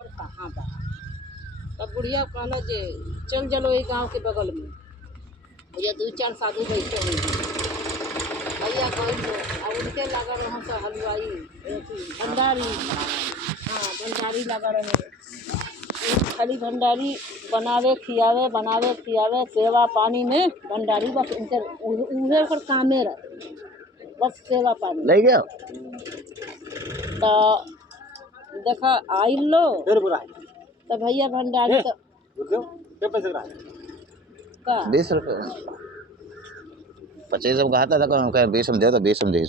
और कहाँ बा। तब बुढ़िया कहला जे चल चलो ये गांव के बगल में भैया 2-4 साधु बैठे हुए भैया गई लो अब उनके लगा रहा से हलवाई भंडारी। हाँ भंडारी लगा रहे खाली भंडारी बनावे खियावे सेवा पानी में भंडारी बस उनके उहे ओकर कामे रहे बस सेवा पानी ले गया तो देखा आई लो तो भैया भंडारी तो का 20 रुपये 25 कहा था 20 में दे तो 20 में दे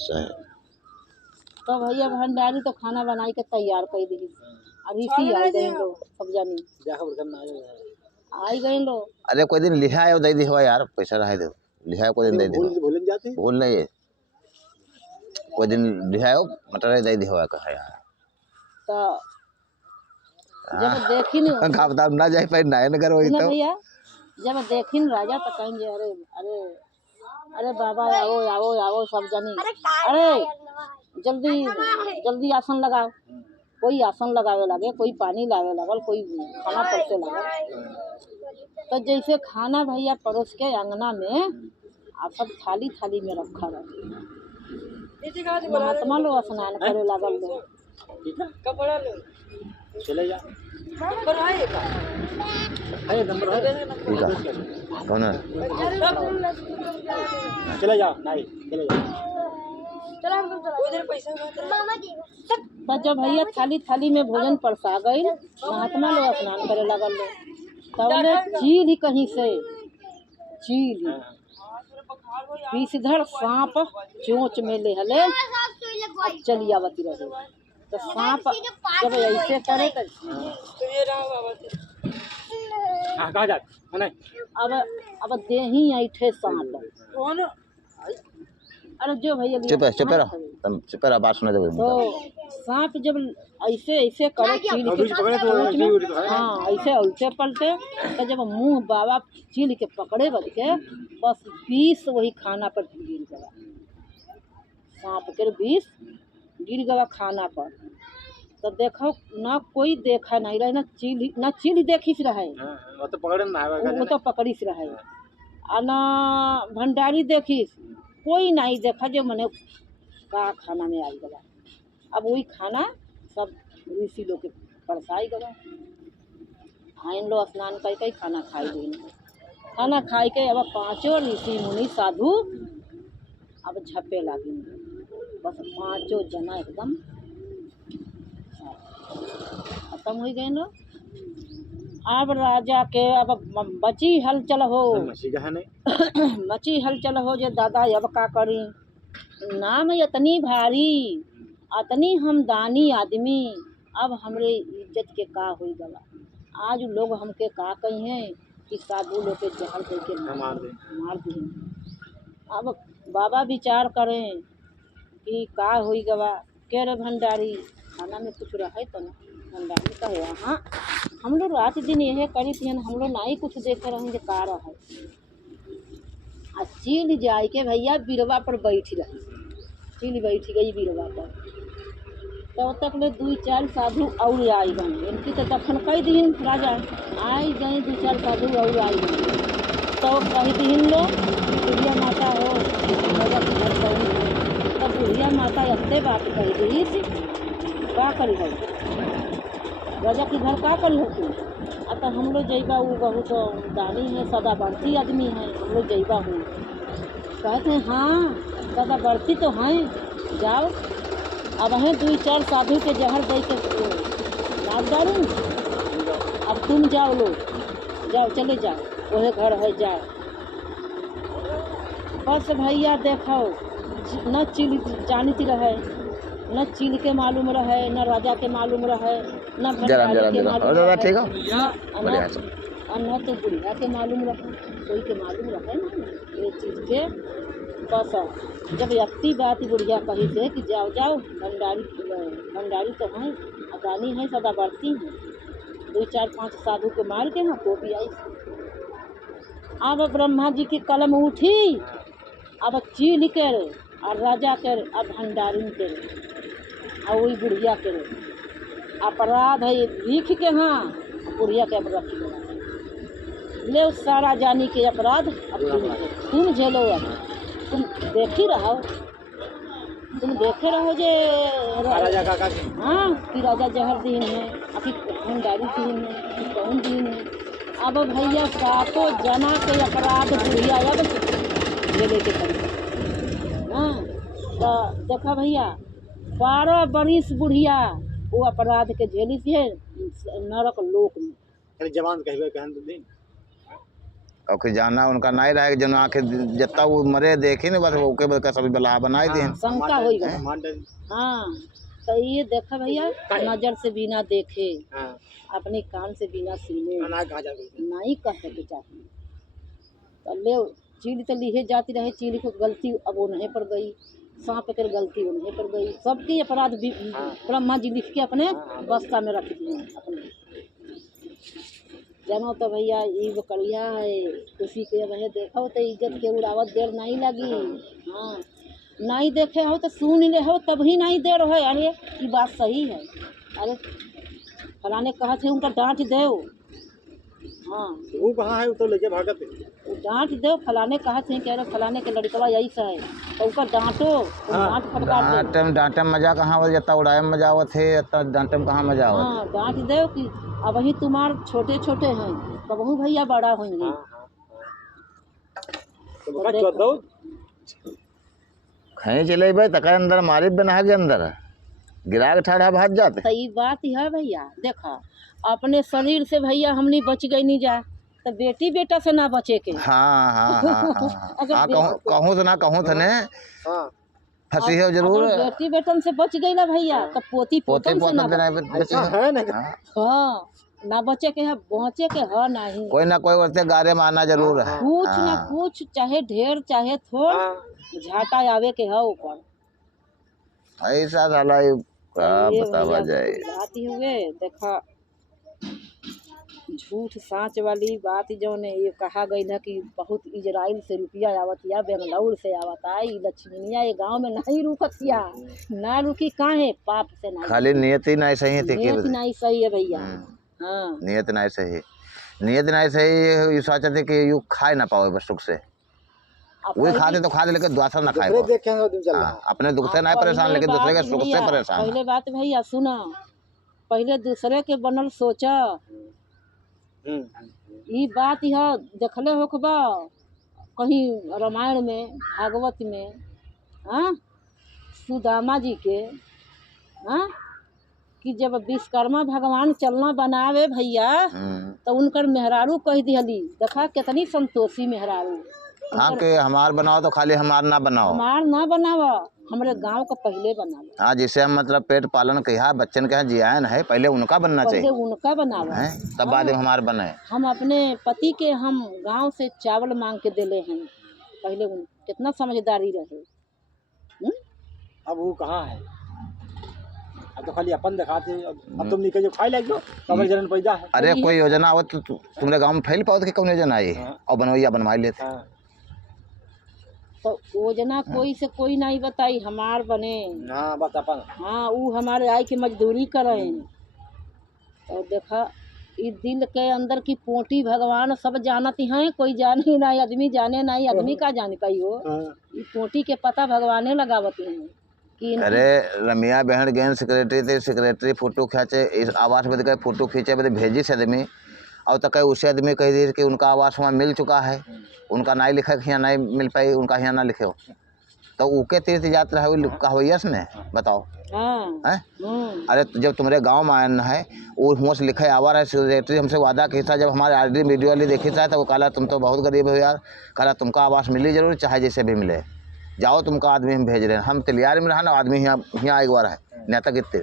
तो भैया भंडारी तो खाना बनाई के तैयार कर दी अभी सी आई गए लो सब जानी आई गए लो। अरे कोई दिन लिखा है दे दी हो यार पैसा रहा दो लिखा है कोई दिन दे दी भूल नहीं है कोई दिन लिखा है मटर दे दी हो कहा यार तो जब देखी न का बता ना जाए पर नायन कर वही तो भैया जब देखी न राजा तो कहेंगे अरे अरे अरे बाबा आओ आओ आओ सब जानी अरे जल्दी जल्दी आसन लगाओ कोई आसन लगावे लगे कोई पानी लावे लगल कोई खाना परसे लगल तो जैसे खाना भैया परोस के अंगना में आप सब थाली थाली में रखा रहे महात्मा लोग स्नान करे लगल लो कपड़ा लो चले जा नंबर है नंबर है कौन है चले जाओ नहीं चले जाओ उधर पैसा तो जब भैया थाली थाली में भोजन परसा गई महात्मा लोग स्नान करे लगल लो तब चील ही कहीं से चील बीसधर सांप चोंच में ले हले चली आवती रहे तो सांप जब ऐसे करे अब देही ऐठे सांप अरे जो भैया चुप रहो बात सुना दो तो सांप जब ऐसे ऐसे करे चील के हाँ ऐसे उल्टे पलटे तो जब मुंह बाबा चील के पकड़े बच के बस 20 वही खाना पर गिर गया सांप के 20 गिर गया खाना पर तो देखो ना कोई देखा नहीं रहे ना चील देखी से रहे वो तो पकड़ी से रहे और ना भंडारी देखी कोई नहीं देखा जो मैंने का खाना में आई गया अब वही खाना सब ऋषि लोग के परसाई गया आइन लो स्नान करके खाना खाई गई खाना खाई के अब 5 ऋषि मुनि साधु अब झप्पे लगी बस 5 जना एकदम खत्म हो गए लो। अब राजा के अब बची हलचल हो मची हलचल हो जे दादा अब का करी नाम इतनी भारी अतनी हम दानी आदमी अब हमरे इज्जत के का हो गला आज लोग हमके का कही हैं कि साधु लोग के जहर दे के मार दी। अब बाबा विचार करें कि का हो गवा के रे भंडारी खाना में कुछ रहे तो ना भंडारी कहे हाँ हम लोग रात दिन यह करी थी हम लोग ना ही कुछ देखे रहेंगे का रहा आ चील जाए के भैया बिरवा पर बैठी रही चील बैठी गई बिरवा पर तो तक ले 2-4 साधु और आई गए इनकी तो दफन कई दिन राजा आई गए 2-4 साधु और आई गए तो कही दिन लो बुढ़िया माता हो घर तब बुढ़िया माता इतने बात कही दी का करी हो राजा के घर का करी हो तुम तो हम लोग जैबा वो बहुत दानी है सदा बढ़ती आदमी है हम लोग जैबा हूँ कहते हैं हाँ सदा बढ़ती तो हैं जाओ अब हैं 2-4 साधु के जहर दे के लाद डालूँ अब तुम जाओ लो जाओ चले जाओ वही घर है जाओ बस भैया देखो न चील जानती रहे न चील के मालूम रहे न राजा के मालूम रहे न भंडारी के मालूम रहे न तो बुढ़िया के मालूम रहे कोई के मालूम रहे ना ये चीज़ के बस जब अति बात बुढ़िया कही से कि जाओ जाओ भंडारी तो हैं अदानी हैं सदा बढ़ती हैं 2-4-5 साधु के मार के ना तो भी आई। अब ब्रह्मा जी की कलम उठी अब चील कर और राजा कर अब भंडारी कर और वही बुढ़िया कर अपराध है लिख के, हाँ बुढ़िया के अब रख ले सारा जानी के अपराध अब तुम झेलो। अब तुम देख ही रहो, तुम देखे रहो जे राजा काका हाँ कि राजा जहर दीन है, अभी भंडारी दीन है, कि कौन दीन है। अब भैया सातों जना के अपराध बुढ़िया अब झेले के पड़ी। हाँ तो देखा भैया 12 बरिस बुढ़िया वो अपराध के झेली से नरक लोक में। जवान कहबे कहन तो दिन और कि जाना उनका नहीं रहे जन आके जितना वो मरे देखे न बस ओके बस का सभी बला बनाई दे शंका हो गई। हाँ तो ये देखा भैया नजर से बिना देखे, अपने कान से बिना सुने नहीं कह सके चाहिए। तो ले चील तो लिहे जाती रहे, चील को गलती अब वो नहीं पड़ गई, सांप कर गलती वो नहीं पड़ गई। सबकी अपराध ब्रह्मा जी लिख के अपने बस्ता में रख दिए अपने। जानो तो भैया ये बकरिया है किसी के वह देखो तो इज्जत के उड़ावत देर नहीं लगी। हाँ नहीं देखे हो तो सुन ले हो तभी नहीं देर है। अरे ये बात सही है। अरे फलाने कहा थे उनका डांट दो। हाँ वो कहाँ है, वो तो लेके भागत है। डांट दो, फलाने कहा थे कह रहे फलाने के लड़कवा यही सा है तो उसका डांटो। डांट फटकार डांटे मजा कहाँ हो जाता, उड़ाए मजा आवत है, डांटे में कहाँ मजा आवत। हाँ डांट दो कि अब वही तुम्हार छोटे छोटे हैं तब वही भैया बड़ा होंगे। कहीं चले भाई तक अंदर मारी बना के अंदर गिरा के ठाड़ा भाग जाते। तो ये बात है भैया, देखा अपने शरीर से भैया हमनी बच गई नहीं जा तो बेटी बेटा से ना बचे के। हाँ हाँ हाँ कहूँ तो ना कहूँ तो ने फंसी है जरूर। बेटी बेटन से बच गई ना भैया तो पोती पोतन से ना हाँ ना बचे के है, बचे के है नहीं। कोई ना कोई वर्ते गारे मारना जरूर है, कुछ ना कुछ चाहे ढेर चाहे थोड़ झाटा आवे के है ऊपर। ऐसा साला क्या बतावा जाए। बात ही हुए देखा झूठ साँच वाली बात जो ने ये कहा गई ना कि बहुत इजराइल से रुपया आवत या बेंगलौर से आवत आई लक्ष्मीनिया ये गांव में नहीं रुकतिया ना रुकी काहे पाप से नहीं, खाली नियत ही नहीं सही थी। नियत नहीं सही है भैया। हाँ नियत नहीं सही, नियत नहीं सही। ये सोचते कि यू खाए ना पाओ बस सुख से, वही खाते तो खाते लेकिन दूसरा ना खाए। अपने दुख से नहीं परेशान लेकिन दूसरे के सुख से परेशान। पहले बात भैया सुना, पहले दूसरे के बनल सोचा। ये बात यह देखले हो बा कहीं रामायण में भागवत में। हाँ सुदामा जी के हाँ कि जब विश्वकर्मा भगवान चलना बनावे भैया तो उनकर मेहरारू कह दिहली, देखा कितनी संतोषी मेहरारू। हाँ के हमार बनाओ तो खाली हमार ना बनाओ, हमार ना बनावा हमारे गांव का पहले बनावा। हाँ जिसे हम मतलब पेट पालन कहा बच्चन के जियान है पहले उनका बनना चाहिए, पहले उनका बनावा है तब बाद में हमार बने। हम अपने पति के हम गांव से चावल मांग के देले हैं पहले कितना समझदारी रहे। अब वो कहाँ है, अब तो खाली अपन दिखाते। अब तुम निकल जो खाई लग लो तब जन पैदा है। अरे कोई योजना हो तो तुम्हारे गाँव में फैल पाओ कि कौन योजना आई और बनवैया बनवा लेते। तो योजना कोई से कोई नहीं बताई हमार बने। हाँ बस अपन हाँ वो हमारे आई के मजदूरी करें। और देखा इस दिल के अंदर की पोटी भगवान सब जानती हैं, कोई जाने नहीं आदमी जाने नहीं, आदमी का जान पाई हो। ये पोटी के पता भगवाने लगावती हैं कि अरे रमिया बहन गए सेक्रेटरी थे, सेक्रेटरी फोटो खींचे इस आवास में गए फोटो खींचे बदे भेजी से आदमी और तक उसे आदमी कह दी कि उनका आवास वहाँ मिल चुका है, उनका नहीं लिखा कि यहाँ नहीं मिल पाई, उनका यहाँ ना लिखे हो तो उके तीर्थ यात्रा है कहवैयस ने बताओ। हाँ अरे जब तुम्हारे गांव में आना है वो हुआ से लिखा आवा रहा है सेक्रेटरी हमसे वादा किया था, जब हमारे आरडी वीडियो वाली देखी था तो वो कहा तुम तो बहुत गरीब हो यार, कहा तुमका आवास मिली जरूर चाहे जैसे भी मिले, जाओ तुमका आदमी हम भेज रहे हैं। हम तैयार में रहा ना आदमी यहाँ एक बार है नेता कितने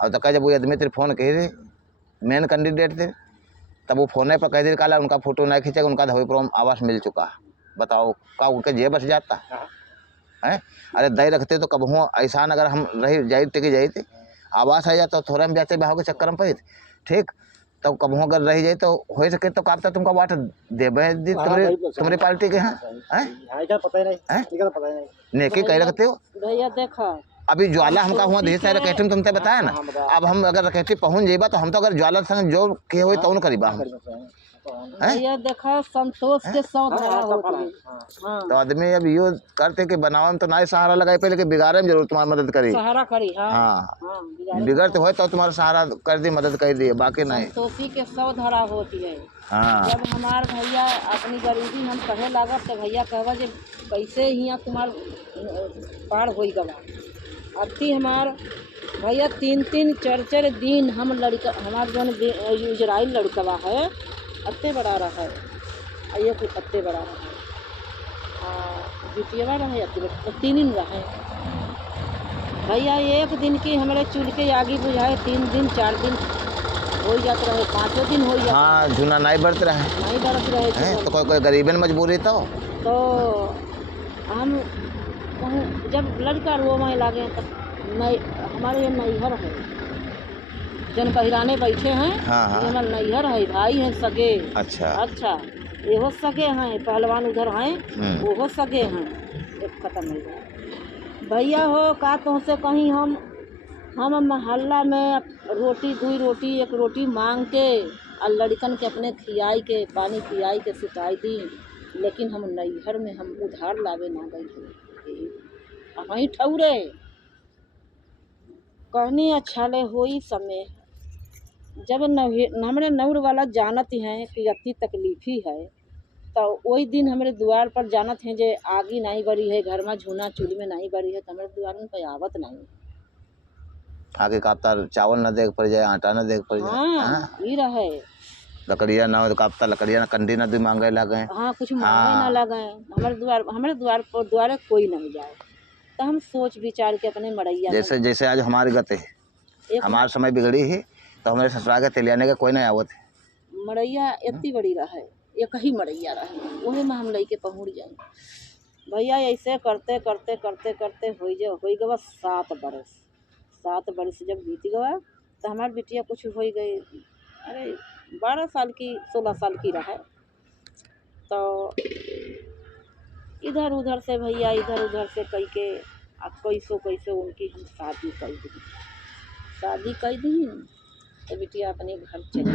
और तक जब वो आदमी तेरे फोन कही रही मेन कैंडिडेट थे तब वो फोन पर कह दी कहा उनका फोटो नहीं खींचेगा, उनका धोई पर आवास मिल चुका है। बताओ का उनके जेब बस जाता है। अरे दही रखते तो कब हुआ ऐसा अगर हम रही जाई टिकी जाई थे आवास आ जाता तो थोड़ा में जाते बहाव के चक्कर में पड़ी ठीक तब कब अगर रही जाए तो हो सके तो कापता तुमका वाट देवे तुम्हारी पार्टी के हैं पता ही नहीं नेकी कह रखते हो भैया देखा अभी ज्वाला हमका हुआ ढेर सारे रकेटी में तुमसे बताया ना। अब हम अगर रकेटी पहुंच जेबा तो हम तो अगर ज्वाला संग जो के होई तौन करीबा हम भैया देखा संतोष के 100 धरा होती है। हाँ तो आदमी अब यो करते कि बनावे में तो ना ही सहारा लगाए पहले कि बिगाड़े में जरूर तुम्हारी मदद करी। सहारा करी। हाँ हाँ हाँ बिगड़ तो हो तो तुम्हारा सहारा कर दी, मदद कर दी, बाकी नहीं। संतोषी के 100 धरा होती है। हाँ जब हमार भैया अपनी गरीबी हम कहे लागत तो भैया कहवा जे कैसे हियाँ तुम्हार पार होई गवा। अति हमार भैया 3-3 4-4 दिन हम लड़का हमार जौन इजराइल लड़कवा है अत्ते बड़ा रहा है, ये कुछ अत्ते बड़ा रहा है, बिटिया रहे अत्ते 3 दिन रहे भैया। एक दिन की हमारे चूल्हे के आगे बुझाए 3 दिन 4 दिन हो जाते रहे, 5 दिन हो जाते। हाँ झूना नहीं बरत रहे, नहीं बरत रहे तो कोई गरीबन मजबूरी तो हम जब लड़का रोवे लागे तब हमारे नैहर है जन बहिराने बैठे हैं। हाँ हाँ हमारे नैहर है, भाई हैं सगे। अच्छा ये सगे हैं, पहलवान उधर हैं वो सगे हैं। एक खत्म हो गया भैया हो का तुमसे कहीं हम मोहल्ला में रोटी 2 रोटी 1 रोटी मांग के और लड़कन के अपने खियाई के पानी पियाई के सुताई दी, लेकिन हम नैहर में हम उधार लावे ना गए वहीं ठौरे कहनी अच्छा ले होई समय। जब हमारे नौर वाला जानत हैं कि अति तकलीफी है तो वही दिन हमारे द्वार पर जानत हैं जे आगी नहीं बरी है, घर में झूना चूल्हे में नहीं बरी है तो हमारे द्वार में कोई आवत नहीं। आगे कापता चावल न देख पड़ जाए, आटा न देख पड़ जाए। हाँ ये रहे लकड़िया ना हो कापता लकड़िया ना कंडी ना भी मांगे लगे। हाँ कुछ मांगे ना लगे। हमारे द्वार पर द्वारे कोई नहीं जाए तो हम सोच विचार के अपने मड़ैया जैसे आज हमारी गते है, हमारे समय बिगड़ी है तो हमारे ससुराल के तेलियाने का कोई नहीं आवत है। मड़ैया इतनी बड़ी रहे, एक ही मड़ैया रहे, वही में हम लेके पहुँच जाए भैया। ऐसे करते करते करते करते हो गवा 7 बरस। 7 बरस जब बीत गया तो हमारी बिटिया कुछ हो गई, अरे 12 साल की 16 साल की रहे। तो इधर उधर से भैया इधर उधर से कई के कैसे उनकी हम शादी कर दी तो बिटिया अपने घर चली गई।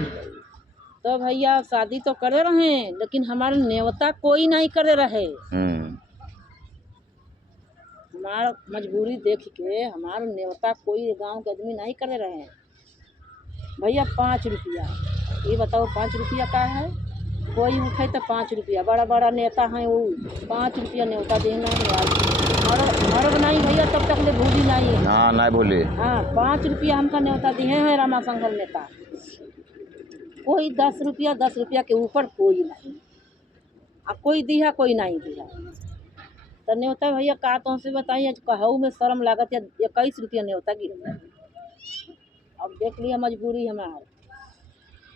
तो भैया शादी तो करे रहे लेकिन हमारे न्योता कोई नहीं करे रहे। हमार मजबूरी देख के हमारे न्योता कोई गांव के आदमी नहीं करे रहे भैया। 5 रुपया ये बताओ 5 रुपया का है, कोई उठे तो 5 रुपया, बड़ा बड़ा नेता हैं वो 5 रुपया न्योता देना मर्द नहीं भैया तब तक ले भूली नहीं। हाँ नहीं भूली। हाँ 5 रुपया हमका न्योता दिए हैं रामा संघल नेता। कोई 10 रुपया के ऊपर कोई नहीं, कोई दिया कोई नहीं दिया। तो न्योता भैया का तो से बताइए कहू में शर्म लागत या 21 रुपया न्योता गिर। अब देख लिया मजबूरी हमार।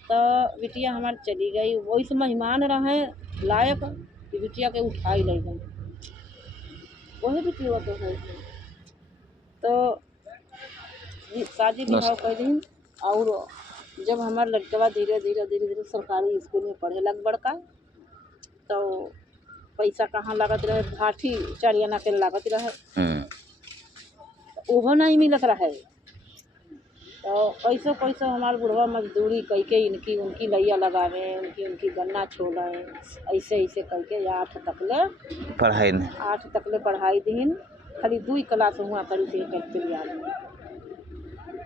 तो बिटिया हमार चली गई, वही से मेहमान रहे लायक कि बिटिया के उठाई ले गई वही बिटिया तो है। तो शादी विवाह कर दी और जब हमार लड़कवा धीरे धीरे सरकारी स्कूल में पढ़े लग बड़का तो पैसा कहाँ लागत रहे, भाठी 4 आना के लागत रहे ओहो नहीं मिलत रहे। तो कैसे हमारे बुढ़वा मजदूरी करके इनकी उनकी लैया लगावे उनकी गन्ना छोड़े ऐसे करके 8 तक ले पढ़ाई दीन। खाली 2 क्लास हुआ करी थे करते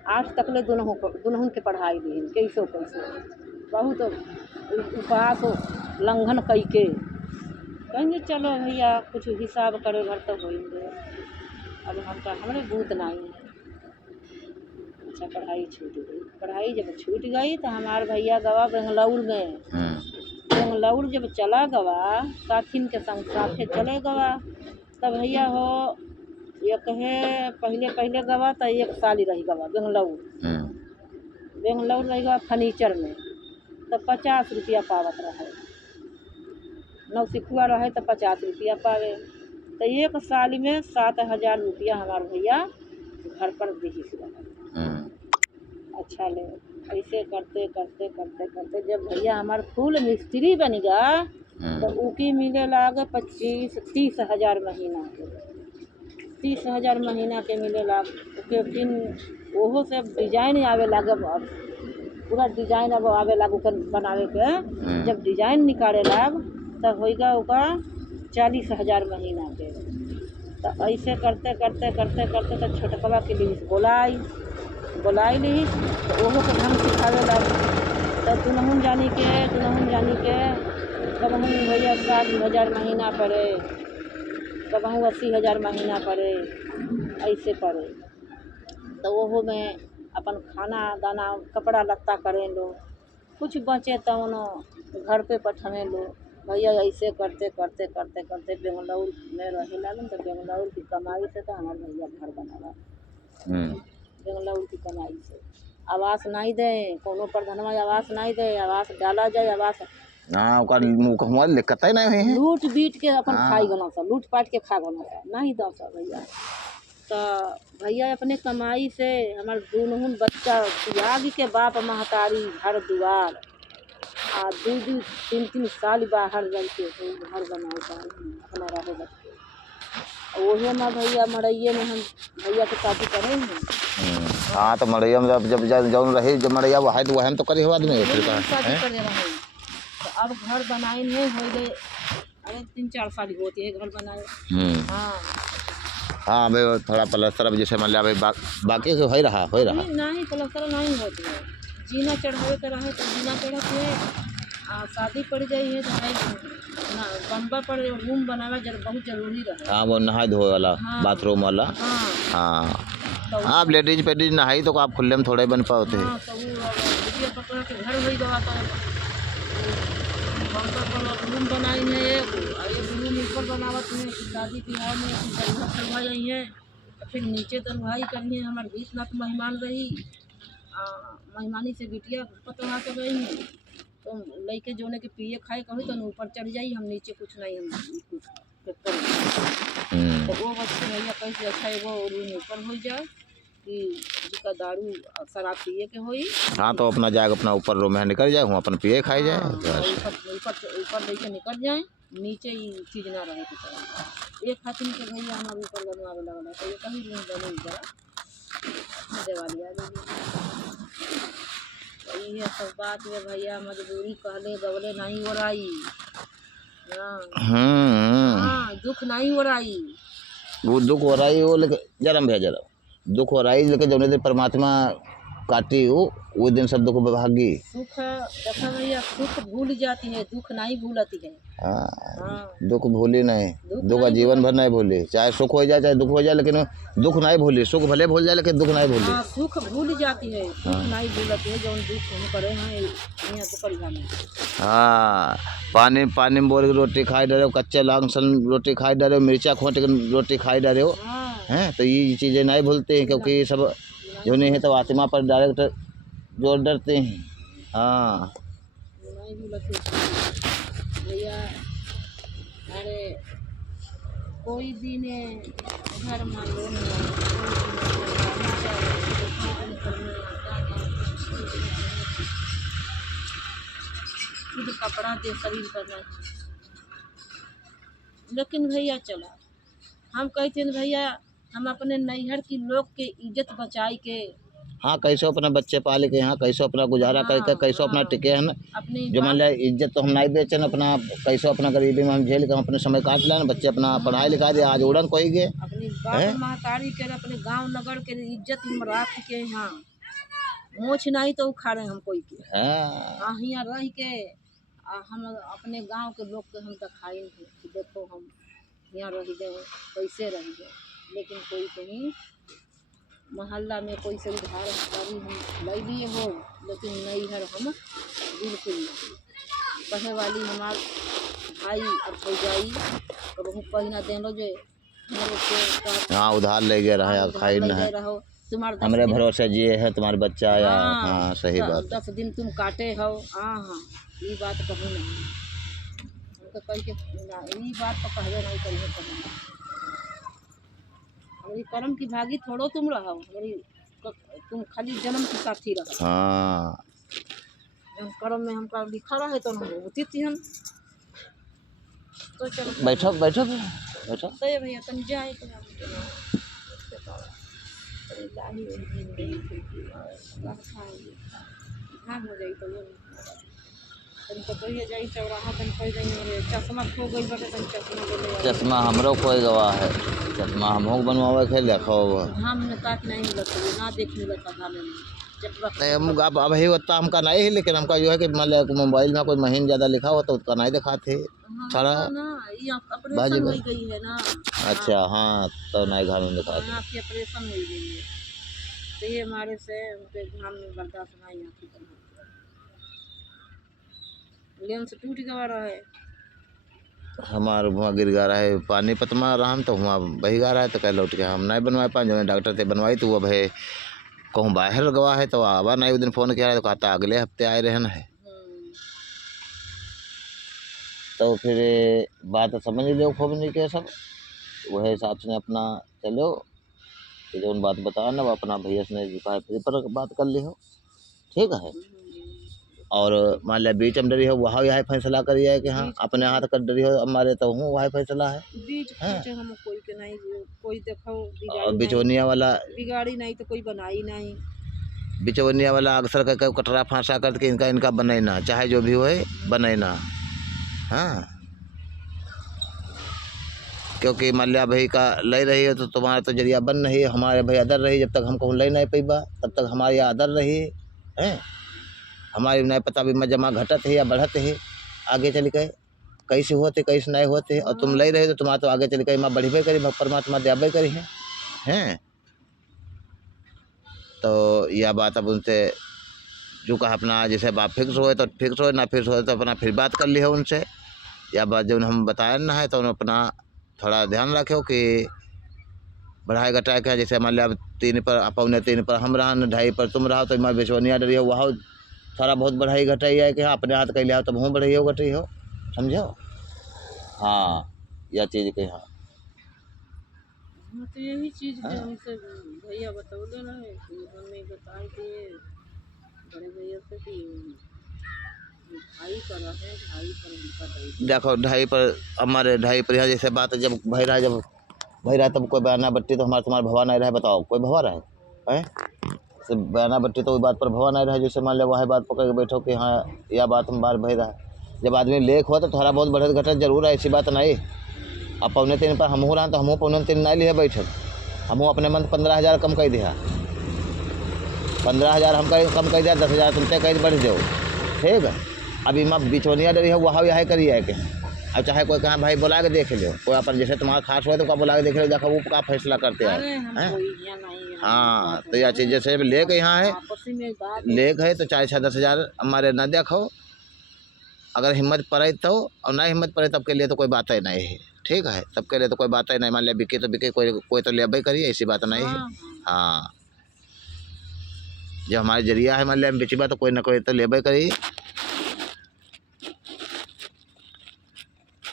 8 तक ले दुनहुन के पढ़ाई दीन। कैसे बहुत उपवास लंघन करके कहेंगे चलो भैया कुछ हिसाब करे घर तो होंगे। अब हमारे बूत नहीं है। अच्छा पढ़ाई छूट गई। पढ़ाई जब छूट गई तो हमारे भैया गवा बेंगलौर में। बेंगलौर जब चला गवा साथिन के संग साथे चले गवा तब भैया हो ये कहे पहले गवा तो 1 साल ही रही गवा बेंगलौर रही गवा फर्नीचर में तो 50 रुपया पावत रहे। नौसिखुआ रहे तो 50 रुपया पावे तो 1 साल में 7,000 रुपया हमारे भैया घर पर दिहिस रहा। अच्छा ले ऐसे करते जब भैया हमारे फूल मिस्त्री बन गया तो उकी मिले लागे 25-30 हज़ार महीना। 30,000 महीना के मिलेला। ओके फिर ओहो से डिजाइन आवे लागे, अब पूरा डिजाइन अब आवे लागू कर बनावे के। जब डिजाइन निकाले लाग तब होगा ओका 40,000 महीना के। तो ऐसे करते करते करते करते तो छोटकवा के लिए बोलाई ली तो ओहो के ढंग सिखावे लाग। तो दुनहुन जानी के कबहू भैया 60,000 महीना पड़े, कबहू 80,000 महीना पड़े, ऐसे पड़े। तो ओहो में अपन खाना दाना कपड़ा लत्ता करें लो, कुछ बचे तो उन्हों घर पे पठने लो। भैया ऐसे करते करते करते करते बेंगलौर में रहे लागन। तो बेंगलौर की कमाई से तो हमारे भैया घर बनावा। बेंगलौर की कमाई से आवास नहीं दे, कोनो प्रधानवा आवास नहीं दे, आवास डाला जाए आवास लूट बीट के अपन खाई गना सा, लूट पाट के खा गना सा, नहीं दो सा भैया। तो भैया अपने कमाई से हमारे दोनों बच्चा त्यागी के बाप महतारी घर दुआर आ 2-3 साल बाहर जाके घर बनाए अपना रहे बच्चे। वही में भैया मड़ैये में हम भैया के शादी करेंगे। हाँ तो मड़ैया में जब रही जब मड़ैया वो है तो वह तो करे हो आदमी शादी करे रहे। तो अब घर बनाए नहीं हो गए, अरे 3-4 साल होती है घर बनाए। हाँ हाँ भाई थोड़ा प्लस्तर जैसे मान लिया भाई बाकी से हो रहा नहीं प्लस्तर नहीं होती है। जीना चढ़ावे के रहे तो जीना चढ़ाते है, शादी पड़ गई है तो भाई ना बम्बा पर रूम बनाना बहुत जरूरी रहे। हाँ वो नहाए धोए वाला। हाँ, बाथरूम वाला। हाँ तो आप लेडीज पेडीज नहाई तो आप खुले में थोड़े बन पाते। हाँ तो वो पकड़ के घर हो गया तो बम्बा पर रूम बनाई है एक रूम ऊपर बनावत है। शादी ब्याह में जगह करवाई है तो फिर नीचे दरवाई करनी है। हमारे 20 लाख मेहमान रही, मेहमानी से बिटिया पतवा कर रही है। तो लड़के जोने के पिए खाए कभी तो ऊपर चढ़ जाई, हम नीचे कुछ नहीं हम कुछ तो वो बच्चे भैया कैसे अच्छा एगो रूम ऊपर हो जाए कि जिसका दारू शराब पिए के होई। हाँ तो अपना जाएगा अपना ऊपर रूम में निकल जाए, वहाँ अपन पिए खाए जाए। ऊपर लेके निकल जाए, नीचे ही चीज ना रहे तो एक खातिर के भैया हमारे ऊपर बनवावे लगना। तो ये कहीं रूम बने जरा दिवाली आ गई। ये सब बात में भैया मजबूरी कहले गवले नहीं हो रही। हाँ दुख नहीं हो रही, वो दुख हो रहा है वो लेकिन जन्म है जन्म दुख हो रहा है लेकिन जब दिन परमात्मा काटी वो दिन सब दुख भागी। सुख देखा भैया सुख भूल जाती है, दुख नहीं भूलती है। हाँ दुख भूली नहीं, दुख जीवन भर नहीं भूली। चाहे सुख हो जाए चाहे दुख हो जाए लेकिन दुख नहीं भूली। सुख भले भूल जाए लेकिन दुख नहीं भूली। सुख भूल जाती है, दुख नहीं भूलती है। जो दुख हम करे हैं दुपहरिया में। हाँ पानी में बोल के रोटी खाई डरे हो, कच्चे लहसुन रोटी खाई डरे हो, मिर्चा खोट के रोटी खाई डरे हो। हैं तो ये चीज़ें नहीं भूलते हैं क्योंकि ये सब जो नहीं है तो आत्मा पर डायरेक्ट जो डरते हैं। हाँ नहीं भूलते भैया। अरे कोई दिन घर मान लो खुद कपड़ा दे शरीर करना। लेकिन भैया चला हम कहते हैं भैया हम अपने नैहर की लोग के इज्जत बचाई के। हाँ कैसे अपना बच्चे पाले के यहाँ कैसे अपना गुजारा करके कैसे अपना टिके हैं अपनी जो मान लिया इज्जत तो हम नहीं बेचन अपना कैसे अपना गरीबी में हम झेल के हम अपने समय काट लें। बच्चे अपना पढ़ाई लिखा दे आज उड़न कोई गए अपनी बाप महतारी के अपने गांव नगर के इज्जत राख के यहाँ मोछ नहीं तो उखाड़े हम कोई के। हाँ यहाँ रह के हम अपने गांव के लोग के हम दिखाई कि देखो हम यहाँ रह गए कैसे रह गए। लेकिन कोई कहीं मोहल्ला में कोई से उधार हम ले लिए हो लेकिन नैहर हम बिल्कुल नहीं। कहे वाली हमार भाई और भौजाई कबहू कहीं ना देलो जो हाँ उधार ले गए रहा खाई ना है हमारे भरोसे जिए है तुम्हारे बच्चा आया। हाँ सही बात। 10 दिन तुम काटे हो। हाँ ये बात कहूँ नहीं तो कह के ये बात तो कहवे नहीं कहीं हमारी कर्म की भागी थोड़ो तुम रहो, हमारी तुम खाली जन्म की साथी रहो। हाँ कर्म में हमका लिखा रहे तो हम होती थी हम तो चलो बैठो बैठो। बैठो। तो ये भैया तन जाए तो हम लाही खाएंगे हाँ हो जाई तो तन तो कहिए जाई चौराहा तन कह जाई मेरे चश्मा खो गई बटे तन चश्मा ले ले चश्मा हमरो कोई गवा है, चश्मा हमहू बनवावे के देखो हम ने का नहीं मिलता ना देखने लगा था में नहीं हम अब ही होता हमका नहीं है, लेकिन हमका जो है कि मान लिया मोबाइल में कोई महीन ज़्यादा लिखा हो तो उसका नहीं दिखाते थोड़ा ना ये ऑपरेशन हो गई है ना। अच्छा हाँ तो नहीं घर में दिखाते। आँख की ऑपरेशन हो गई है तो ये हमारे से उनके घाम में बर्दाश्त नहीं आती लेंस टूट गया रहा है हमारे वहाँ गिर गा रहा है पानी पतमा रहा हम तो वहाँ बही गा रहा है तो कह लौट के हम नहीं बनवाए पाए जो डॉक्टर से बनवाई तो वो भाई कहूँ बाहर गवा है तो आवा नहीं उस दिन फ़ोन किया तो कहता अगले हफ्ते आए रहन है। तो फिर बात समझ लो खूब नहीं के सब वह हिसाब से अपना चलो जो बात बताया ना वो अपना भैया ने जो कहा फिर पर बात कर ली हो ठीक है। और मान लिया बीच में डरी हो वहाँ यह फैसला करिए है कि हाँ अपने हाथ कर डरी हो हमारे तो हूँ वही फैसला है बीच हम कोई के नहीं कोई देखो और बिचौनिया वाला बिगाड़ी नहीं तो कोई बनाई नहीं बिचौनिया वाला अक्सर का कटरा फांसा करके इनका बनैना चाहे जो भी हो बनैना हाँ क्योंकि मान लिया भाई का ले रही है तो तुम्हारा तो जरिया बन रही है हमारे भाई अदर रही जब तक हम कहूँ ले नहीं पैबा तब तक हमारे यहाँ अदर रही है हमारी नहीं पता भी मैं जमा घटत है या बढ़त है आगे चल के कैसे होते कैसे नहीं होते और तुम ले रहे तो तुम्हारा तो आगे चल के माँ बढ़ी करी परमात्मा देबे करी हैं तो यह बात अब उनसे जो कहा अपना जैसे बात फिक्स हो तो फिक्स हो ना फिक्स हो तो अपना फिर बात कर ली है उनसे या बात जो हम बताया ना है तो अपना थोड़ा ध्यान रखो कि बढ़ाई घटाए के जैसे मान लिया अब 3 पर 3.25 पर हम रहा 2.5 पर तुम रहा तो मैं बिचौनिया डरी हो वहाँ थोड़ा बहुत बढ़ाई घटाई है कि हाँ अपने हाथ कैलिया तो वहाँ बढ़ाई हो घटी हो समझो हाँ यह चीज़ के हाँ तो यही चीज़ जो हमसे भैया बतौले ना है हमने बताए कि बड़े भैया से कि 2.5 पर है 2.5 पर उनका देखो 2.5 पर हमारे 2.5 पर यहाँ जैसे बात जब भैरा तब कोई बयाना बट्टी तो हमारा तुम्हारा भवा नहीं रहे बताओ कोई भवा रहे हैं बयाना बट्टी तो वही बात पर भवा नहीं रहे जैसे मान लिया वही बात पकड़ के बैठो कि हाँ यह बात हम बाहर भई रहा है जब आदमी लेख हो तो थोड़ा बहुत बढ़त घटत जरूर है ऐसी बात नहीं अब 2.25 पर हमहूँ रहा तो हमहूँ 2.25 नहीं लिए बैठल हमहूँ अपने मन 15,000 कम कर दिया 15,000 हम कम कर दिया 10,000 तुम तय कर बढ़ जाओ ठीक है। अभी मैं बिचौनिया डरी है वहाँ यही करिए कि अब चाहे कोई कहाँ भाई बुला के देख लो कोई अपन जैसे तुम्हारा खास हुआ तो क्या बुला के देख लो देखो वो क्या फैसला करते हैं हाँ तो यह चीज़ जैसे लेक यहाँ है लेक है तो 4-10,000 हमारे न देखो अगर हिम्मत पड़े तो और ना हिम्मत पड़े तब के लिए तो कोई बात ही नहीं है ठीक है तब के लिए तो कोई बात ही नहीं मान लिया बिके तो बिके कोई तो लेबे करिए ऐसी बात नहीं है हाँ जो हमारे जरिया है मान लिया बेचबा तो कोई ना कोई तो लेबे करिए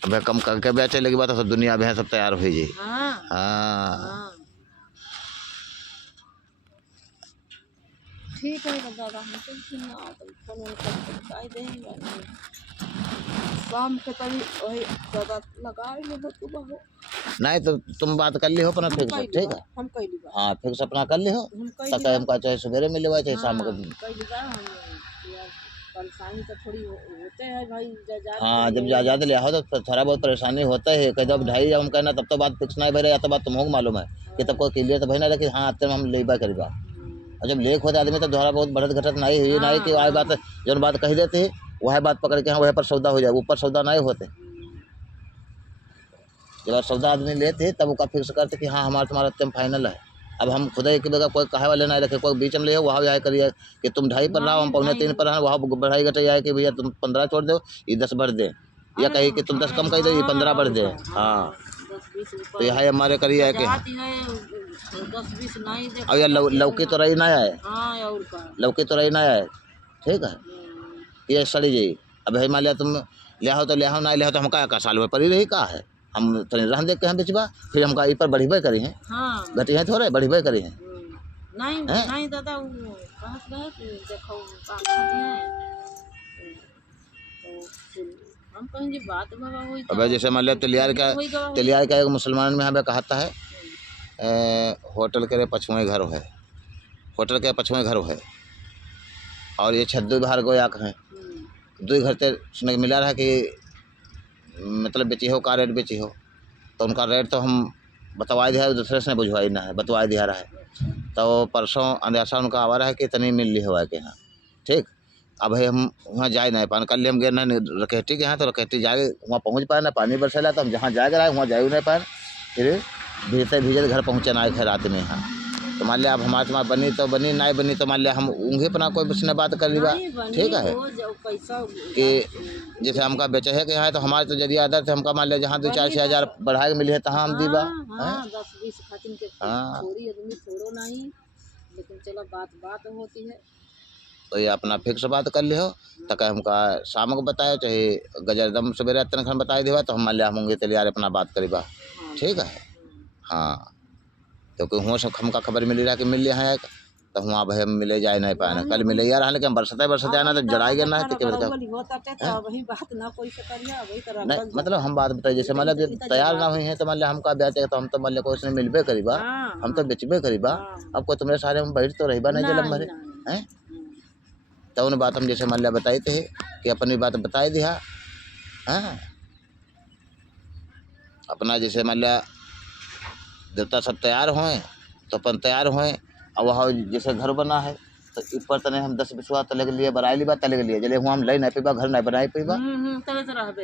अब कम करके बेचे लगी बात तो सब दुनिया में सब तैयार हो जाए हाँ ठीक है दादा हम तो शाम के तभी वही दादा लगा नहीं तो तुम बात कर ली हो अपना फिक्स ठीक है हम कह ली हाँ फिक्स अपना कर ली हो तक हमका चाहे सवेरे मिले हुआ चाहे शाम को परेशानी तो थोड़ी होते हैं भाई हाँ जब ज़्यादा ले आओ तो थोड़ा बहुत परेशानी होता है कि जब 2.5 जब हम कहना तब तो बात फिक्स नहीं भरे या तो बात तुमको मालूम है कि तब कोई क्लियर तो भाई ना रखी हाँ आते हम लेबा करीबा और जब लेक होता आदमी तो थोड़ा बहुत बढ़त घटत नहीं हुई नहीं कि वही बात जो बात कही देते है वही बात पकड़ के हाँ वही पर सौदा हो जाए ऊपर सौदा नहीं होते जब सौदा आदमी लेते तब उसका फिक्स करते कि हाँ हमारा तुम्हारा एकदम फाइनल है। अब हम खुद एक जगह कोई कहे वाले नहीं रखे कोई बीच में ले वहाँ यह करिए कि तुम 2.5 पर रहो हम 2.25 पर हैं वहाँ बढ़ाई घटाई आए कि भैया तुम 15 छोड़ दो ये 10 बढ़ दे या कहीं कि तुम 10 कम कर दो ये 15 बढ़ दे हाँ तो यह हमारे करिए कि और यह लौकी तो रही नहीं आए लौकी तो रही नहीं आए ठीक है ये सड़ी जाइए। अब भाई मान लिया तुम ले आओ तो ले आओ नहीं ले आओ तो हम का साल में पड़ी रही का है हम तनी रहन देख के हम बेचबा फिर हमका ई पर बढ़िबे करी हैं घटी हैं थोड़े बढ़िबे करी हैं नहीं दादा वो कहत रहे कि देखो काम करते हैं तो हम हम कहें जी बात बाबा हुई अब जैसे मान लिया तलियार का एक मुसलमान में हमें कहता है होटल के पछुए घर है, होटल के पछुए घर है और ये छद्दू बाहर गोया के हैं दो घर से सुनने को मिला रहा कि मतलब बेची हो का रेट बेची हो, तो उनका रेट तो हम बतवा दिया है, दूसरे से बुझवाई ना है, बतवा दिया रहा है। तो परसों अंदेशा उनका आवा रहा है कि इतनी मिल ली हुआ के यहाँ, ठीक। अब भाई हम वहाँ जाए नहीं पान, कल हम गए ना रकेटी के यहाँ, तो रकेटी जाके वहाँ पहुँच पाए ना, पानी बरसेला तो हम जहाँ जाके रहे वहाँ जाए नहीं पाए, फिर भीजते भीजते घर पहुँचे ना है रात में यहाँ। तो मान लिया अब हमारे तुम्हारा बनी तो बनी, नहीं बनी तो मान लिया हम उंगे अपना कोई उसने बात कर लिया, ठीक है। कि जैसे हमका बेचे है कि यहाँ, तो हमारे तो जरिए आदत है, हमका मान लिया जहाँ 2-4-6 हज़ार बढ़ा के मिली है तहाँ हम दीबा। हाँ लेकिन चलो बात होती है, तो ये अपना फिक्स बात कर लियो, तक हमका शाम को बताए चाहे गजरदम सवेरे तनखन बताए दिवा, तो हम मान लिया हम होंगे तैयार अपना बात करीबा, ठीक है। हाँ क्योंकि हुआ सब हमका खबर मिली रहा कि मिल है, तो वहाँ भाई हम मिले जाए नहीं पाए ना, कल मिले यार, लेकिन हम बरसते आना तो जड़ाई गया ना है, तो नहीं मतलब हम बात बताइए जैसे मतलब जब तैयार ना हुई है तो मान लिया हमका ब्याज है, तो हम तो मान लिया कोई उसने मिलबे करीबा, हम तो बेचबे करीबा, अब कोई तुम्हारे सारे हम बैठ तो रहीबा नहीं जलम भरे हैं। तो उन बात हम जैसे मान लिया बताई थे कि अपनी बात बताई दिया, हाँ अपना जैसे मान लिया देवता सब तैयार होए तो अपन तैयार होए, अब वहाँ जैसे घर बना है तो ऊपर तने हम 10-20 तले के लिए बराई लीबा, तले के लिए जले हुआ हम ले नहीं पीबा, घर नहीं बनाई पीबा,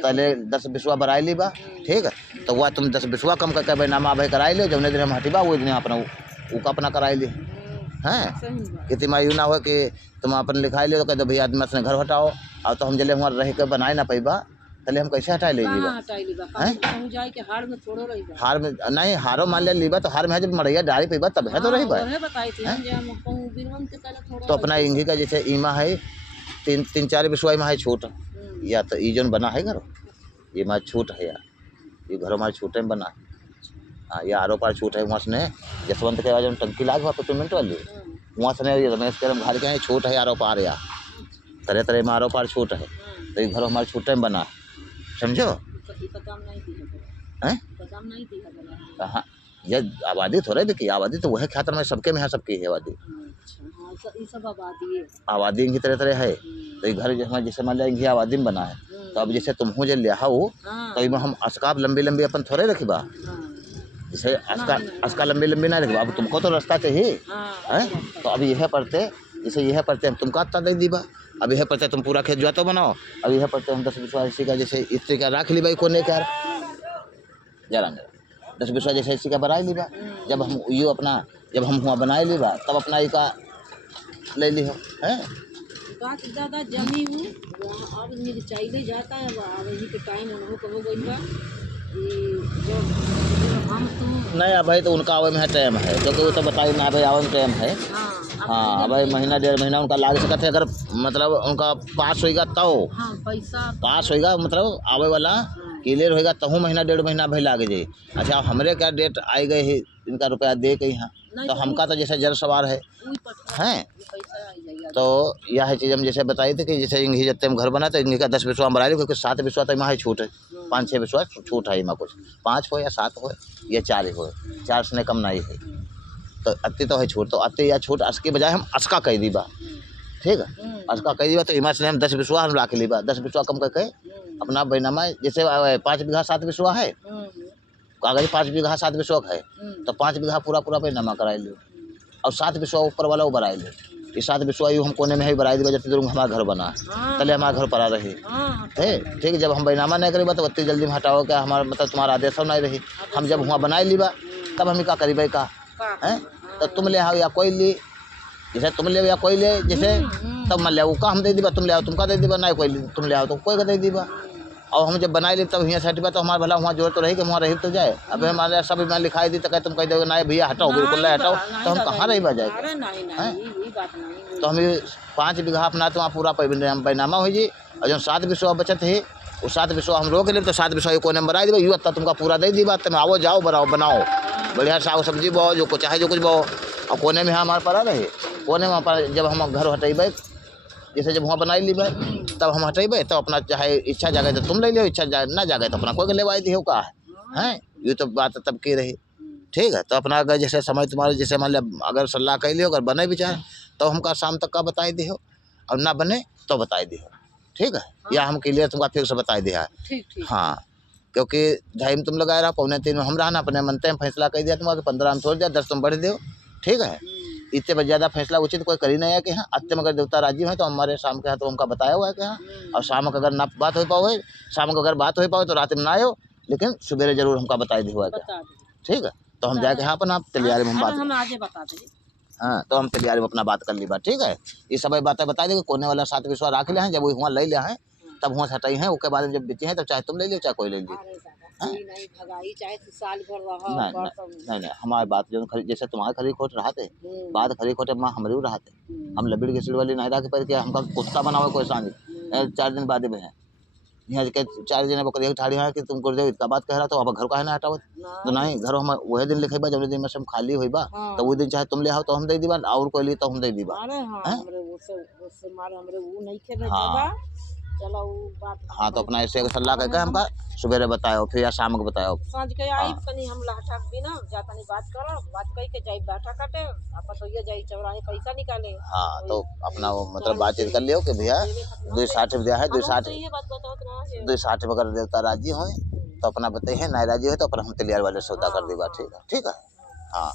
तले 10-20 बराई लीबा, ठीक है। तो वह तुम 10-20 कम करके भाई नामा भाई कराई ले, जब दिन हम हटीबा वो दिन अपना ऊका अपना कराई ले हैं, कि तुम यूँ ना हो कि तुम अपन लिखाई ले तो कहते भैया आदमी अपने घर हटाओ, और तो हम जले वहाँ रह के बनाए ना पैबा, तले हम कैसे हटा ले हार में नहीं, हारो मान लिया लीबा तो हार में है जब मरैया डाली पैबा तब है तो रही तो अपना इंगी का जैसे ईमा है 3-4 विश्वाई में है छूट, या तो ई जोन बना है घर ये हमारा छूट है यार, ये घर हमारे छूटे में बना है। हाँ ये आरो पार छूट है, वहाँ से जसवंत के बाद टंकी लाग हुआ पेमेंट वाली, वहाँ से रमेश के घर के छूट है आरो पार, या तरह तरह में आरो पार छूट है, तो ये घर हमारे छूटे में बना, समझो। हाँ ये आबादी थोड़ा देखिए, आबादी तो वह ख्यात में सबके में है, सबकी है आबादी, आबादी इनकी तरह तरह है। तो ये घर जैसे मान लिया आबादी में बना है, तो अब जैसे तुम हो जो लिया हो तो इमें हम अस्काब लंबी लंबी अपन थोड़े रखबा, जैसे अस्का लंबी लंबी ना रखबा, अब तुमको तो रास्ता चाहिए है, तो अब यह पड़ते जैसे यह पड़ते हम तुमको आता दे दीबा, अब यह पड़ते तुम पूरा खेत जोतो बनाओ, अब यह पड़ते हम 10-20 इसी का जैसे इसी का रख ली भाई कोने का जरा 10-20 जैसे इसी का बनाई लीबा, जब हम यू अपना जब हम हुआ बनाए लीबा तब अपना ई का ले ली हो है बात ज़्यादा जमी हूँ अब मिर्चाई ले जाता है, अब यही के टाइम उनको कहो गई बा हम तुम नहीं भाई, तो उनका आवे में टाइम है, क्योंकि वो तो बताई ना भाई आवे में टाइम है। हाँ भाई महीना 1.5 महीना उनका लाग सकता है, अगर मतलब उनका पास होगा तो पैसा पास होगा, मतलब आवे वाला क्लियर होगा तो महीना 1.5 महीना भाई लाग जाए। अच्छा हमरे क्या डेट आई गए है इनका रुपया दे के यहाँ, तो हमका तो जैसे जल सवार है हैं, तो यह चीज़ हम जैसे बताई थी कि जैसे इंगी जब हम घर बना तो इंगी का 10 बरा ली, क्योंकि 7 तो यहाँ छूट है, 5-6 छूट है, इमा कुछ 5 हो या 7 हो या 4 हो, 4 से कम नहीं है, तो अति तो है छूट, तो अति या छूट असके बजाय हम असका कह दीबा, ठीक है असका कह दीबा, तो इमा से हम 10 हम रख लीबा, 10 कम करके अपना बैनामा जैसे 5 बीघा 7 बिस्वा है, कागज 5 बीघा 7 बिस्वा है, तो 5 बीघा पूरा बैनामा कराई लो, और 7 बिस्वा ऊपर वाला वो बनाई लो, ये 7 बिस्वा हम कोने में ही बनाई देगा, जब दूर हमारा घर बना पहले हमारा घर पड़ा रही ठीक है। जब हम बैनामा नहीं करेगा तो उतनी जल्दी में हटाओ क्या हमारा मतलब तुम्हारा आदेश नहीं रही, हम जब वहाँ बनाई लीबा तब हम क्या करीबे का है, तो तुम ले आओ या कोई ली, जैसे तुम ले या कोई ले जैसे तब मान लिया वो का हम दे दीबा, तुम ले आओ तुमका दे दीबा, नहीं कोई तुम ले आओ तो कोई का दे दीबा, और हम जब बनाई ली तब यहाँ से हटवा तो हमारा भला वहाँ जोर तो रही कि वहाँ रही तो जाए, अब हमारे सब मैं लिखाई दी तो कह तुम कह दोगे नहीं भैया हटाओ बिल्कुल नहीं हटाओ, तो हम कहाँ रही जाएगा, तो हम 5 बीघा अपना तो वहाँ पूरा बैनामा हो जी, और जो 7 बिस्वा बचत है वो 7 बिस्वा हम रोक ले, तो 7 बिस्वा कोने में बनाई देगा, यू अत्ता तुमका पूरा दे दीबा, तुम आओ जाओ बनाओ बढ़िया साग सब्जी बो जो कुछ चाहे जो कुछ बो, और कोने में हमारे पड़ा रहे, कोने में जब हम घर हटेबे जैसे जब वहाँ बनाई ली भाई तब हम हटेबे तो अपना चाहे इच्छा जागे तो तुम ले लियो, इच्छा ना जागे तो अपना कोई लेवाई दियो का है। ये तो बात तब की रही। ठीक है, तो अपना अगर जैसे समय तुम्हारे जैसे मान लिया अगर सलाह कर लियो, अगर बने विचार तो हमका शाम तक का बताई दियो, और ना बने तो बताई दियो। ठीक है, या हम क्लियर तुमका फिर से बताई दिया। हाँ, क्योंकि टाइम तुम लगाए रहा 2:45 में हम रहा ना, अपने मनते हम फैसला कर दिया तुम्हारा 15 में छोड़ दिया, 10 तुम बढ़ दो। ठीक है, इतने पर ज़्यादा फैसला उचित कोई कर ही नहीं है कि हाँ अत्य में अगर देवता राजी है तो हमारे शाम के यहाँ तो हमका बताया हुआ है कि हाँ। और शाम को अगर ना बात हो पाओ, शाम को अगर बात हो पाओ तो रात में ना आयो, लेकिन सुबह जरूर हमका बताई दी हुआ है। ठीक है, तो हम जाके यहाँ पर आप तैयारी में हम बात हम आगे बता देंगे। हाँ, तो हम तैयारी में अपना बात कर ली बात। ठीक है, ये सब बातें बता देंगे। कोने वाला साथ विश्वास रख ले हैं, जब वो वहाँ ले लिया है तब वहाँ से हटाई है, उसके बाद जब बेचे हैं तब चाहे तुम ले लियो चाहे कोई ले लियो। नहीं भगाई चाहे तो साल भर रहा। नहीं हमारी बात जो जैसे तुम्हारे खरी खोट रहा थे, बात खरी खोटे माँ हमारी रहा थे, हम लबीड़ की सिलवाली नायरा के पर क्या हमका कुत्ता बना हुआ कोई सांझ 4 दिन बाद में है यहाँ के 4 दिन बकरी ठाड़ी है कि तुम गुरुदेव इतना बात कह रहा तो अब घर का है ना हटावत तो नहीं, घर हम वही दिन लिखेबा जब दिन में से हम खाली होइबा तो वो दिन चाहे तुम ले आओ तो हम दे दीबा, और कोई ली तो हम दे दीबा। हाँ, तो अपना ऐसे सलाह करके हमका सुबह बताओ फिर या शाम को बताओ। सांझ के आई कनी हम लाठा बिना जातनी बात करो, बात कई के जाई लाठा काटे अपन तो ये जाई चौराहे पैसा निकाले। हाँ, तो अपना वो मतलब बातचीत कर लियो कि भैया 260 दिया है, 260 अगर देवता राजी हो तो अपना बताइए, ना राजी हो तो अपना हम तैयार वाले सौदा कर देगा। ठीक है, ठीक है। हाँ।